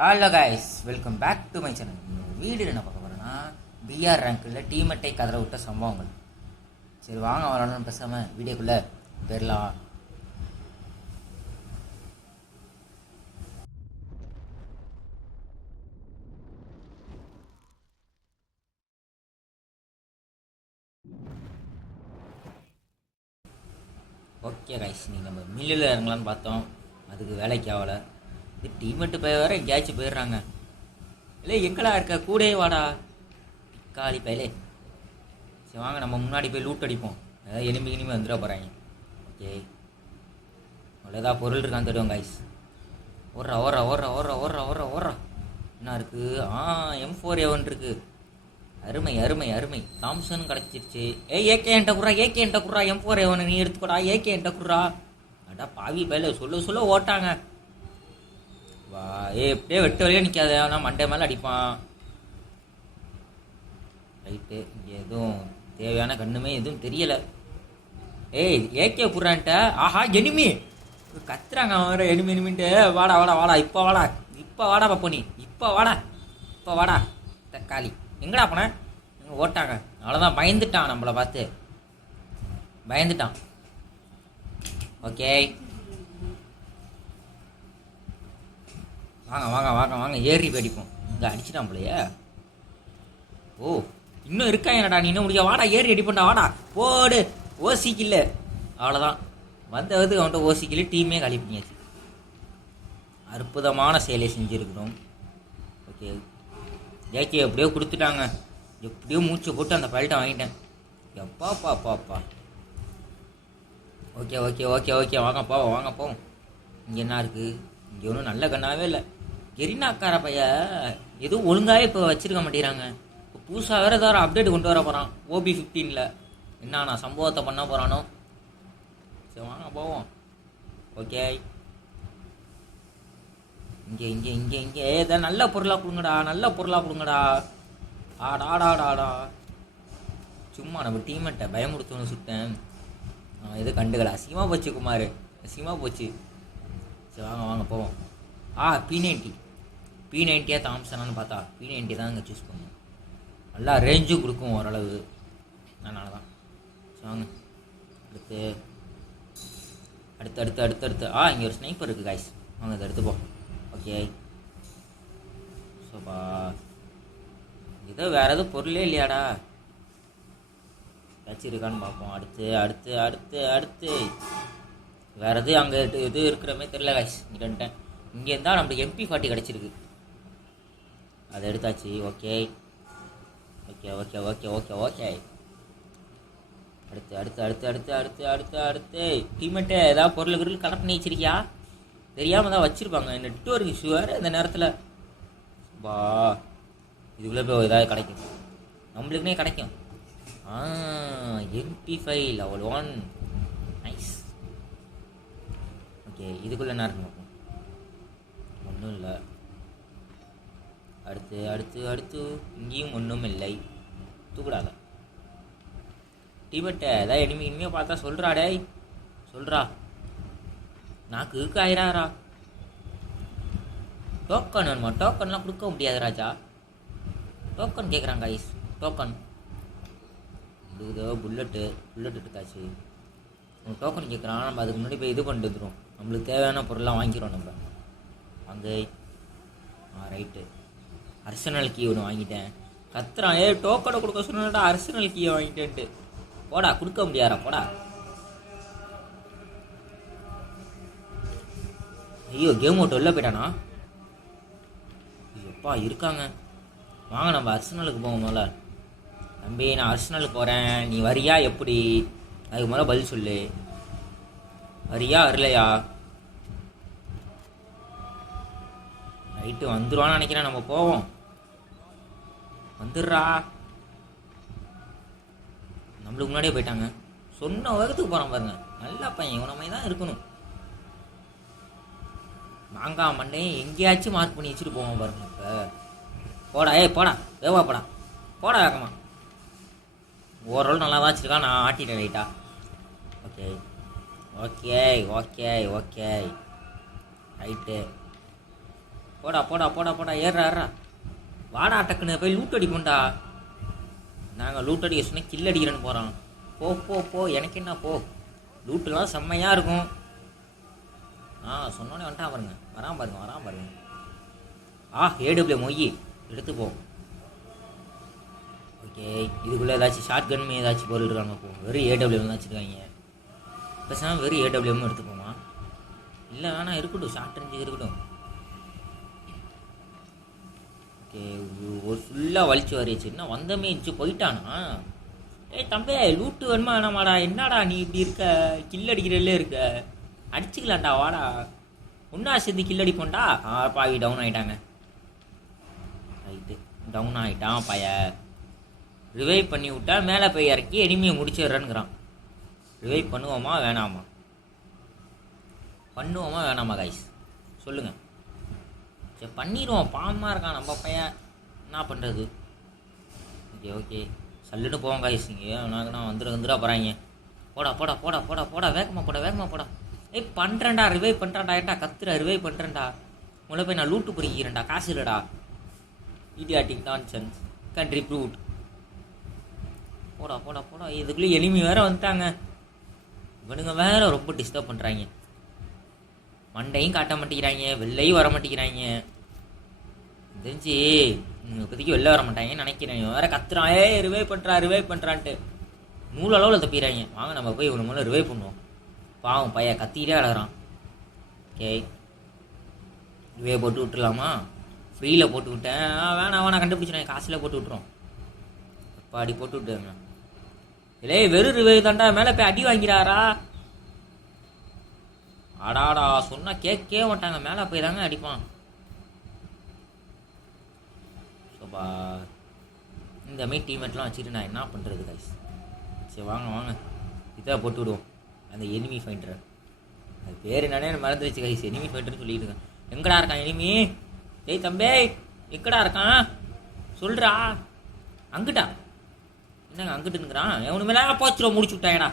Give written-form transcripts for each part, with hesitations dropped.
Hello guys, welcome back to my channel. Video என்ன பார்க்க போகிறேன்னா, பிஆர் ரேங்கில் டீமெட்டை கதற விட்ட சம்பவங்கள். சரி வாங்க வரணும்னு பேசாமல் வீடியோக்குள்ளே போயிடலாம். ஓகே கைஸ், நீங்கள் நம்ம மில்லில் இறங்கலான்னு பார்த்தோம், அதுக்கு வேலைக்கு ஆகலை. இது டீமெட்டு போய் வேறு எங்கேயாச்சும் போயிடுறாங்க. இல்லை எங்கடா இருக்க, கூடே வாடா பிக்காளி பயிலே. சரி வாங்க நம்ம முன்னாடி போய் லூட் அடிப்போம். ஏதாவது எலும்பி வந்துட போகிறாங்க. ஓகே, அவ்வளோதான் பொருள் இருக்கான்னு தேடுவோம் கைஸ். ஓடுறா ஓடுறா ஓடுறா ஓடுறா ஓடுறா ஓடுறா ஓடுறா. என்ன இருக்குது? M4A1 இருக்குது. அருமை அருமை அருமை. தாம்சன் கிடச்சிருச்சு. ஏகே என்கிட்ட குறா, ஏகே என்கிட்ட குறா. M4A1 நீ எடுத்துக்கூடா, ஏகே என்கிட்ட குறா. அடா பாவி பயில, சொல்ல ஓட்டாங்க. வா எப்படியே வெட்டு வழியாக நிற்காது, ஆனால் மண்டே மேலே அடிப்பான். ரைட்டு, இங்கே எதுவும் தேவையான கண்ணுமே எதுவும் தெரியலை. ஏகே புறான்ட்ட. ஆஹா எனிமி கத்துறாங்க. அவன் எனிமின்ட்டு. வாடா வாடா வாடா, இப்போ வாடா பாப்போ, நீ இப்போ வாடா தக்காளி. எங்கடா போன? ஓட்டாங்க. அவ்வளோதான், பயந்துட்டான், நம்மளை பார்த்து பயந்துட்டான். ஓகே வாங்க வாங்க வாங்க வாங்க, ஏறி போடிப்போம். இங்கே அடிச்சிட்டான் போலையே. ஓ இன்னும் இருக்கா என்னடா, நீ இன்னும் முடியா? வாடா ஏறி அடி பண்ணா, வாடா போடு. ஓசிக்கில்ல, அவ்வளோதான். வந்தது அவன்கிட்ட ஓசிக்கில்ல, டீமே காலி பண்ணியாச்சு. அற்புதமான செயலை செஞ்சுருக்கிறோம். ஓகே, ஜேகே எப்படியோ கொடுத்துட்டாங்க. எப்படியோ மூச்சை போட்டு அந்த பல்ட்டை வாங்கிட்டேன். எப்பா பாப்பா. ஓகே ஓகே ஓகே ஓகே, வாங்க போவோம். இங்கே என்ன இருக்குது? இங்கே ஒன்றும் நல்ல கண்ணாவே இல்லை. கெரினாக்கார பைய எதுவும் ஒழுங்காகவே இப்போ வச்சுருக்க மாட்டேங்கிறாங்க. இப்போ புதுசாக வேறு ஏதாவது அப்டேட் கொண்டு வர போகிறான் OB15. என்ன நான் சம்பவத்தை பண்ண போகிறானோ. சரி வாங்க போவோம். ஓகே, இங்கே ஏதாவது நல்ல பொருளாக கொடுங்கடா. ஆடாடாடாடா. சும்மா நம்ம டீமெட்டை பயமுடுத்தணும்னு சுட்டேன். நான் எதுவும் கண்டுக்கல. அசிங்கமாக போச்சு குமார், அசிங்கமாக போச்சு. சரி வாங்க போவோம். P90 தாம்சனான்னு பார்த்தா P90 தான் இங்கே சூஸ் பண்ணுவோம். நல்லா ரேஞ்சும் கொடுக்கும் ஓரளவு, அதனால தான். சரி வாங்க அடுத்து இங்கே ஒரு ஸ்னைப்பர் இருக்குது காய்ஸ், வாங்க அதை எடுத்துப்போம். ஓகே, சோபா ஏதோ வேறு எதுவும் பொருளே இல்லையாடா, ஏதாச்சும் இருக்கான்னு பார்ப்போம். அடுத்து வேறு எது அங்கே எது இருக்கிறமே தெரியல காய்ஸ். இங்கே இருந்தால் நம்மளுக்கு MP40 கிடச்சிருக்கு, அதை எடுத்தாச்சு. ஓகே அடுத்து டீமெட்டு ஏதாவது பொருள் கலெக்ட் பண்ணி வச்சிருக்கியா? தெரியாமல் தான் வச்சுருப்பாங்க. நெட்வொர்க் இஷ்யூ வேறு இந்த நேரத்தில். வா இதுக்குள்ளே போய் ஏதாவது கிடைக்கும், நம்மளுக்குனே கிடைக்கும். MP5 level 1 nice. ஓகே, இதுக்குள்ளே என்ன இருக்குங்க? ஒன்றும் இல்லை. அடுத்து இங்கேயும் ஒன்றும் இல்லை. தூக்கூடாத டீமெட்டை ஏதாவது இனிமையாக பார்த்தா சொல்கிறா. நாக்கு ஆயிராரா. டோக்கன் வேணுமா? டோக்கன்லாம் கொடுக்க முடியாது ராஜா. டோக்கன் கேட்குறாங்க ஐஸ். டோக்கன் புல்லட்டு எடுத்தாச்சு. டோக்கன் கேட்குறான். நம்ம அதுக்கு முன்னாடி போய் இது பண்ணிட்டு வந்துடும். நம்மளுக்கு தேவையான பொருள்லாம் வாங்கிக்கிறோம் நம்ம. அங்கே ரைட்டு, அர்சனல் கீ ஒன்று வாங்கிட்டேன். கத்துறான். டோக்கனை கொடுக்க சொன்னா அர்சனல் கீயை வாங்கிட்டேன்ட்டு. போடா, கொடுக்க முடியாரா, போடா. ஐயோ கேம் ஓட்டு வெளில போயிட்டானா? ஐயோப்பா இருக்காங்க. வாங்க நம்ம அர்சனலுக்கு போவோம். முதல்ல தம்பி, நான் அர்சனலுக்கு போகிறேன், நீ வரியா எப்படி? அதுக்கு முதல்ல பதில் சொல்லு. வரியா வரலையா? ரைட்டு, வந்துடுவான்னு நினைக்கிறேன். நம்ம போவோம். வந்துடுறா. நம்மளுக்கு முன்னாடியே போயிட்டாங்க. சொன்ன வேகத்துக்கு போகிறான் பாருங்க. நல்ல பையன், இவன மாதிரி தான் இருக்கணும். மாங்காய் மண்டையும் எங்கேயாச்சும் மார்க் பண்ணி வச்சுட்டு போவோம் பாருங்க. இப்போ போடா, போடா வேவா, போடா வேகமா. ஓரளவு நல்லா தான் வச்சுருக்கான். நான் ஆட்டிட்டேன் ரைட்டா. Okay right. போடா போடா போடா போடா ஏறா ஏறா வாடா டக்குன்னு போய் லூட் அடிப்போம்டா. நாங்கள் லூட் அடிக்க சொன்னால் கில் அடிக்கிறேன்னு போகிறோம். போ போ போ, எனக்கு என்ன போ. லூட்டுலாம் செம்மையாக இருக்கும். சொன்னோன்னே வந்துட்டான் பாருங்க, வரான் பாருங்க வரான் பாருங்க. ஏடபிள்யூ மொய் எடுத்துப்போம். ஓகே, இதுக்குள்ளே ஏதாச்சும் ஷார்ட் கன் ஏதாச்சும் பொருள் இருக்காங்க. போ வெறும் ஏடபிள்யூ தான் வச்சுருக்காங்க. பேசாமல் வெறும் ஏடபிள்யூ எடுத்துப்போமா? இல்லை வேணாம், இருக்கட்டும், ஷார்ட் ரேஞ்சு இருக்கட்டும். ஓகே, ஒரு ஃபுல்லாக வலிச்சு வரைச்சு. என்ன வந்தமே இருந்துச்சு போயிட்டானா? தம்பி லூட்டு வேணுமா வேணாமாடா? என்னடா நீ இப்படி இருக்க? கில் அடிக்கிறதுலே இருக்க. அடிச்சுக்கலாம்டா வாடா, ஒன்றா சேர்ந்து கில் அடிப்போம்டா. பாவி டவுன் ஆகிட்டாங்க. ரைட்டு, டவுன் ஆகிட்டான் பைய. ரிவைவ் பண்ணி விட்டா மேலே போய் இறக்கி எனிமையை முடிச்சிடுறேன்னுங்கிறான். ரிவைவ் பண்ணுவோமா வேணாமா? பண்ணுவோமா வேணாமா கைஸ் சொல்லுங்கள். சரி பண்ணிடுவோம், பாவமாக இருக்கான் நம்ம பையன், என்ன பண்ணுறது? ஓகே ஓகே, சல்லுன்னு போவோம் கைஸ். இங்கே நான் வந்துடா போகிறாங்க. போடா போடா போடா போடா போடா, வேகமாக போடா வேகமாக போடா. பண்ணுறேன்டா, ரிவைவ் பண்ணுறான்டா. ஏன்டா கத்துற? ரிவைவ் பண்ணுறேன்டா. உங்களை போய் நான் லூட்டு பொறிக்கிறேன்டா, காசு இல்லைடா. Idiotic nonsense country brute. போடா போடா போடா. இதுக்குள்ளே எனிமி வேறு வந்துட்டாங்க. இவனுங்க வேறு ரொம்ப டிஸ்டர்ப் பண்ணுறாங்க. மண்டையும் காட்ட மாட்டேங்கிறாங்க, வெளிலையும் வர மாட்டேங்கிறாங்க. தெரிஞ்சு இப்போதைக்கு வெளில வர மாட்டாங்கன்னு நினைக்கிறேன். வேறு கத்துறான், ரிவைவ் பண்ணுறான்ட்டு நூலளவில் தப்பிடுறாங்க. வாங்க நம்ம போய் இவனு மூலம் ரிவைவ் பண்ணுவோம். பாவம் பையன் கத்திக்கிட்டே அழகிறான். ஓகே, ரிவைவ் போட்டு விட்டுலாமா? ஃப்ரீயில் போட்டு விட்டேன். வேணாம் கண்டுபிடிச்சிடேன், காசில் போட்டு விட்டுறோம். அடி போட்டு விட்டுங்க. இல்லை வெறும் ரிவைவ் தாண்டா, மேலே போய் அடி வாங்கிறாரா? அடாடா, சொன்னால் கேட்கவே மாட்டாங்க. மேலே போய் தாங்க அடிப்பான். சோபா, இந்த மாதிரி டீம்மேட்லாம் வச்சுட்டு நான் என்ன பண்ணுறது கைஸ்? சரி வாங்க இதை போட்டு விடுவோம். அந்த எனிமி ஃபைண்டரை, அது பேர் என்னன்னே மறந்துருச்சு கைஸ். எனிமி ஃபைண்டர்னு சொல்லிட்டு இருக்கேன். எங்கடா இருக்கான் எனிமி? தம்பி எங்கடா இருக்கான் சொல்கிறா? அங்கிட்டா என்னங்க அங்கிட்டுங்கிறான்? எவனு மேலே போச்சுரும் முடிச்சு விட்டாங்கடா.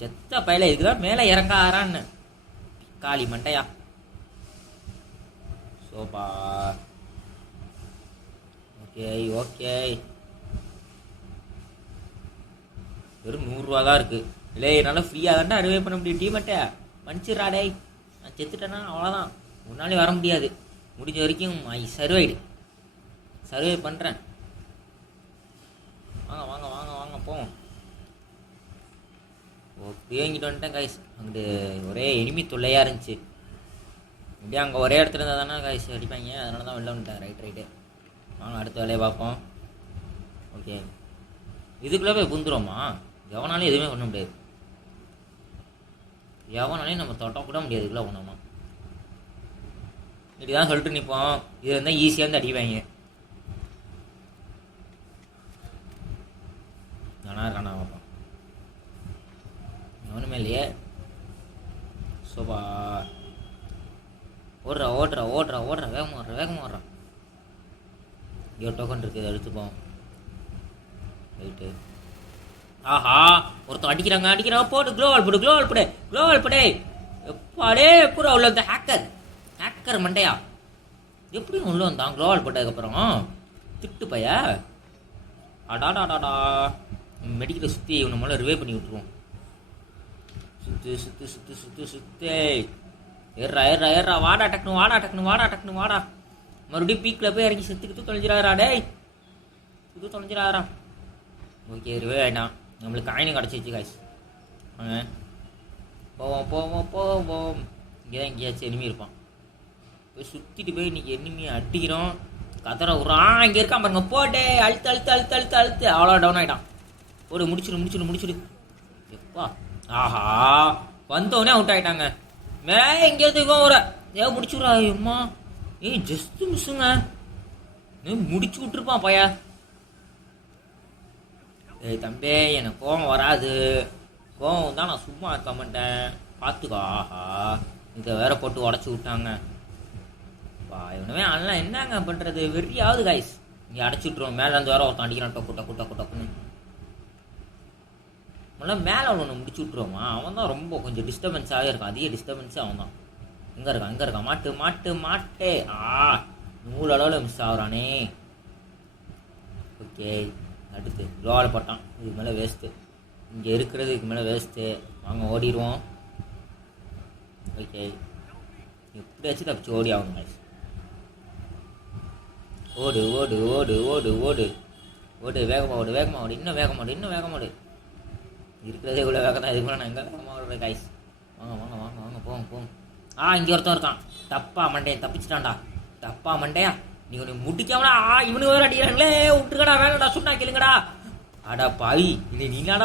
செத்த பயில இருக்குதான் மேலே இறங்காரான்னு காளி மண்டையா. சோபா ஓகே ஓகே, வெறும் 100 தான் இருக்குது. இல்லை என்னால் ஃப்ரீயாக தாண்டா ரிவைவ் பண்ண முடியும். டீமட்டை மன்னிச்சிடா. நான் செத்துட்டேன்னா அவ்வளோதான், முன்னாலே வர முடியாது. முடிஞ்ச வரைக்கும் சர்வை பண்ணுறேன். வாங்க போவோம். ஓகே, இங்கிட்ட வந்துட்டேன் கைஸ். அங்கிட்டு ஒரே எனிமி தொல்லையாக இருந்துச்சு. இப்படியே அங்கே ஒரே இடத்துல இருந்தால் தானே கைஸ் அடிப்பாங்க, அதனால தான் வெளில வந்துட்டேன். ரைட்டு வாங்க அடுத்த வேலையை பார்ப்போம். ஓகே, இதுக்குள்ளே போய் புந்துருவோமா? எவனாலையும் எதுவுமே பண்ண முடியாது. எவனாலையும் நம்ம தொட்டக்கூட முடியாது. இதுக்குள்ளே ஒன்றுமா இப்படிதான் சொல்லிட்டு நிற்போம். இது இருந்தால் ஈஸியாக வந்து அடிவாங்க. காணா பார்ப்போம். ஒன்றுமே இல்லையே. சோபா ஓடுறா வேகமாக ஓடுறான். இங்கே டோக்கன் இருக்குது, எடுத்துப்போம். ரைட்டு. ஆஹா, ஒருத்தன் அடிக்கிறான். போட்டு க்ளோவால் போடு. எப்பாடே பூரா உள்ள இந்த ஹேக்கர் மண்டையா எப்படி உள்ள வந்தான்? க்ளோவால் போட்டதுக்கப்புறம் திட்டு பைய. அடாடாடாடா, மெடிக்கலை சுற்றி இவனை மேலே ரிவைவ் பண்ணி விட்டுருவோம். சுத்து ஏறா வாடா டக்குனு வாடா. மறுபடியும் பீக்கில் போய் இறங்கி செத்துக்கிட்டு தொலைஞ்சிடாரா. ஓகே, ரிவைவ் ஆகிட்டான். நம்மளுக்கு காயினும் கிடச்சிச்சு காய்ஸ். வாங்க போவோம். இங்கே தான் எங்கேயாச்சும் எனிமி இருப்பான். போய் சுற்றிட்டு போய் இன்றைக்கி எனிமியை அடிக்கிறோம். கதற விட்றான். இங்கே இருக்கான் பாருங்க. போட்டே அழுத்து. அவ்வளோ டவுன் ஆகிட்டான். போடு, முடிச்சிடு. எப்பா, ஆஹா, வந்தவொடனே அவுட் ஆகிட்டாங்க. எங்கேயாவது முடிச்சுடுறா. அம்மா ஜஸ்ட் மிஸ்ஸுங்க. முடிச்சு விட்டுருப்பான் பையா. தம்பி எனக்கு கோவம் வராது. கோவம் தான், நான் சும்மா இருக்க மாட்டேன். பார்த்துக்கோ. ஆஹா, இதை வேற போட்டு உடச்சி விட்டாங்க. இவனுமே அதெல்லாம் என்னங்க பண்ணுறது? வெறியாவது காய்ஸ். இங்கே அடைச்சி விட்ருவோம். மேலேருந்து வேற ஒருத்தன் அடிக்கிறான். டக்குன்னு முதல்ல மேலே ஒன்று முடிச்சு விட்ருவோமா? அவன் தான் ரொம்ப கொஞ்சம் டிஸ்டர்பன்ஸாகவே இருக்கான். அதிக டிஸ்டர்பன்ஸு அவன் தான். எங்கே இருக்கான் எங்கே இருக்கான்? மாட்டு மாட்டு மாட்டே. நூல் அளவில் மிஸ் ஆகுறானே. ஓகே, அடுத்து ரோவில் போட்டான். இதுக்கு மேலே வேஸ்ட்டு. இங்கே இருக்கிறது இதுக்கு மேலே வேஸ்ட்டு. வாங்க ஓடிடுவோம். ஓகே, எப்படியாச்சும் தப்பிச்சு ஓடி ஆகணும் guys. ஓடு ஓடு ஓடு ஓடு ஓடு ஓடு, வேகமாக ஓடு வேகமாக ஓடு, இன்னும் வேகமாக ஓடு இன்னும் வேகமாக ஓடு. இருக்கிறதே இவ்வளோ வேகம் தான். இதுக்கு மேலே நான் எங்கே வேகமாக ஓடுறேன் guys. வாங்க வாங்க வாங்க வாங்க போங்க போங்க. இங்கே ஒருத்தன் இருக்கான். தப்பா மண்டையை தப்பிச்சிட்டான்டா. தப்பா மண்டையா, நீ ஒன்று முடிக்காமடா. இவனுக்கு வேறு அடிக்கிறாங்களே, விட்டுக்கடா, வேணடா, சொன்னா கேளுங்கடா. அடா பாவி, இது நீங்கடா